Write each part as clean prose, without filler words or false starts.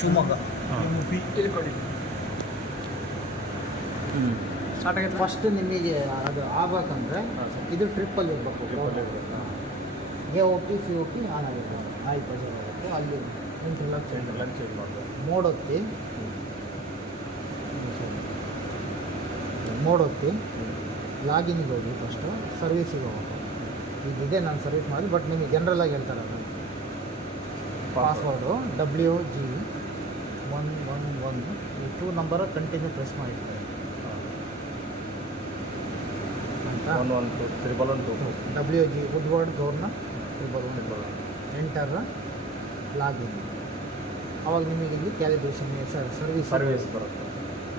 ಶಿವಮೊಗ್ಗ ಇಲ್ಲಿ ಕೊಡಿ. ಸ್ಟಾರ್ಟ್ ಆಗೈತೆ. ಫಸ್ಟ್ ನಿಮಗೆ ಅದು ಆಗ್ಬೇಕಂದ್ರೆ ಇದು ಟ್ರಿಪ್ಪಲ್ಲಿ ಇರಬೇಕು. A O P C O P on ಆಗಿರ್ಬೇಕು, ಆಯಿಲ್ ಪ್ರೆಷರ್ ಆಗುತ್ತೆ. ಅಲ್ಲಿ ಇಂಟರ್ಲಕ್ ಚೇಂಜ್ ಮಾಡಬೇಕು. ಮೋಡೊತ್ತಿ ಮೋಡೊತ್ತಿ ಲಾಗಿನ್ಗೆ ಹೋಗಿ ಫಸ್ಟು ಸರ್ವಿಸಿಗೆ ಹೋಗ್ಬೇಕು. ಈಗ ಇದೆ ನಾನು ಸರ್ವಿಸ್ ಮಾಡಿ, ಬಟ್ ನಿಮಗೆ ಜನರಲಾಗಿ ಹೇಳ್ತಾರೆ ಅದು ಪಾಸ್ವರ್ಡು WG111 ಈ 2 ನಂಬರ್ ಕಂಟಿನ್ಯೂ ಪ್ರೆಸ್ ಮಾಡಿರ್ತಾರೆ ಅಂತ. 112 WG ವುಡ್ವರ್ಡ್ ಗೌರ್ನ 111 ಎಂಟರ್ ಲಾಗಿನ್. ಅವಾಗ ನಿಮಗೆ ಇಲ್ಲಿ ಕ್ಯಾಲಿಬ್ರೇಷನ್ ಸರ್ವಿಸ್ ಬರುತ್ತೆ.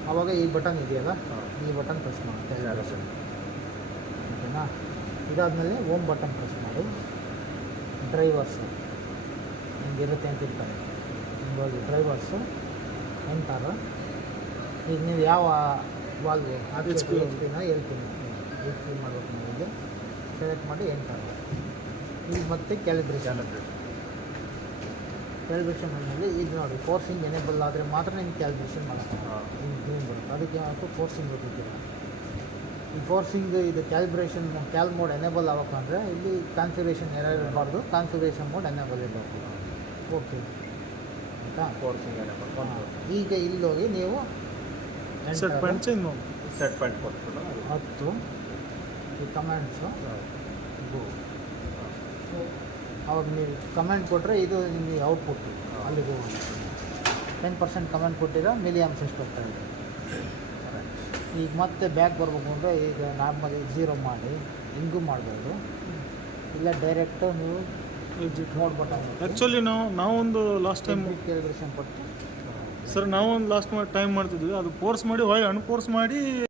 ಆವಾಗ ಈ ಬಟನ್ ಇದೆಯಲ್ಲ, ಈ ಬಟನ್ ಪ್ರೆಸ್ ಮಾಡಿ ಕ್ಯಾಲಿಬ್ರೇಷನ್. ಓಕೆನಾ? ಇದಾದಮೇಲೆ ಹೋಮ್ ಬಟನ್ ಪ್ರೆಸ್ ಮಾಡಿ ಡ್ರೈವರ್ಸು ಹಿಂಗಿರುತ್ತೆ ಅಂತ ಇರ್ತಾರೆ. ಹಿಂಗೋಗಿ ಡ್ರೈವರ್ಸು ಎಂಟರ್. ಈಗ ನೀವು ಯಾವ ವಾಲ್ಗೆ HP ಹೇಳ್ತೀನಿ ಮಾಡಬೇಕು ನಿಮಗೆ ಸೆಲೆಕ್ಟ್ ಮಾಡಿ ಎಂಟರ್. ಈಗ ಮತ್ತೆ ಕ್ಯಾಲಿಬ್ರೇಷನ್ ಆದಮೇಲೆ ಈಗ ನೋಡಿ ಫೋರ್ಸಿಂಗ್ ಎನೇಬಲ್ ಆದರೆ ಮಾತ್ರ ನಿಮ್ಗೆ ಕ್ಯಾಲಿಬ್ರೇಷನ್ ಮಾಡೋಕ್ಕೆ ಜೂಮ್ ಬರುತ್ತೆ. ಅದಕ್ಕೆ ಏನಾಯ್ತು ಫೋರ್ಸಿಂಗ್ ಗೊತ್ತಿಲ್ಲ. ಈ ಫೋರ್ಸಿಂಗ್ ಇದು ಕ್ಯಾಲಿಬ್ರೇಷನ್ ಕ್ಯಾಲ್ ಮೋಡ್ ಎನೇಬಲ್ ಆಗಬೇಕಂದ್ರೆ ಇಲ್ಲಿ ಕಾನ್ಫಿಗರೇಷನ್ ಎರರ್ ಇರಬಾರ್ದು, ಕಾನ್ಫಿಗರೇಷನ್ ಮೋಡ್ ಎನೇಬಲ್ ಇರಬೇಕು. ಓಕೆ ಆಯಿತಾ? Forcing enable. ಈಗ ಇಲ್ಲೋಗಿ ನೀವು ಸೆಟ್ ಪಾಯಿಂಟ್ ಕೊಟ್ಬಿಟ್ಟು 10 ಈ ಕಮೆಂಟ್ಸು ಅವಾಗ ನೀವು ಕಮೆಂಟ್ ಕೊಟ್ಟರೆ ಇದು ನಿಮಗೆ ಔಟ್ಪುಟ್ ಅಲ್ಲಿಗೆ ಹೋಗಿ 10% ಕಮೆಂಟ್ ಕೊಟ್ಟಿರೋ ಮಿಲಿಯಮ್ಸ್ ಎಷ್ಟು ಹೋಗ್ತಾ ಇದೆ. ಈಗ ಮತ್ತೆ ಬ್ಯಾಕ್ ಬರ್ಬೇಕು ಅಂದರೆ ಈಗ ನಾರ್ಮಲಿ 0 ಮಾಡಿ ಹಿಂಗೂ ಮಾಡ್ಬೋದು, ಇಲ್ಲ ಡೈರೆಕ್ಟು ನೀವು ಮೋಡ್ ಬಟನ್ ಆ್ಯಕ್ಚುಲಿ ನಾವೊಂದು ಲಾಸ್ಟ್ ಟೈಮ್ ಕ್ಯಾಲಿಬ್ರೇಷನ್ ಕೊಟ್ಟು ಸರ್ ನಾವೊಂದು ಲಾಸ್ಟ್ ಟೈಮ್ ಮಾಡ್ತಿದ್ವಿ, ಅದು ಫೋರ್ಸ್ ಮಾಡಿ ಹೊಳ್ಳಿ ಅನ್ಫೋರ್ಸ್ ಮಾಡಿ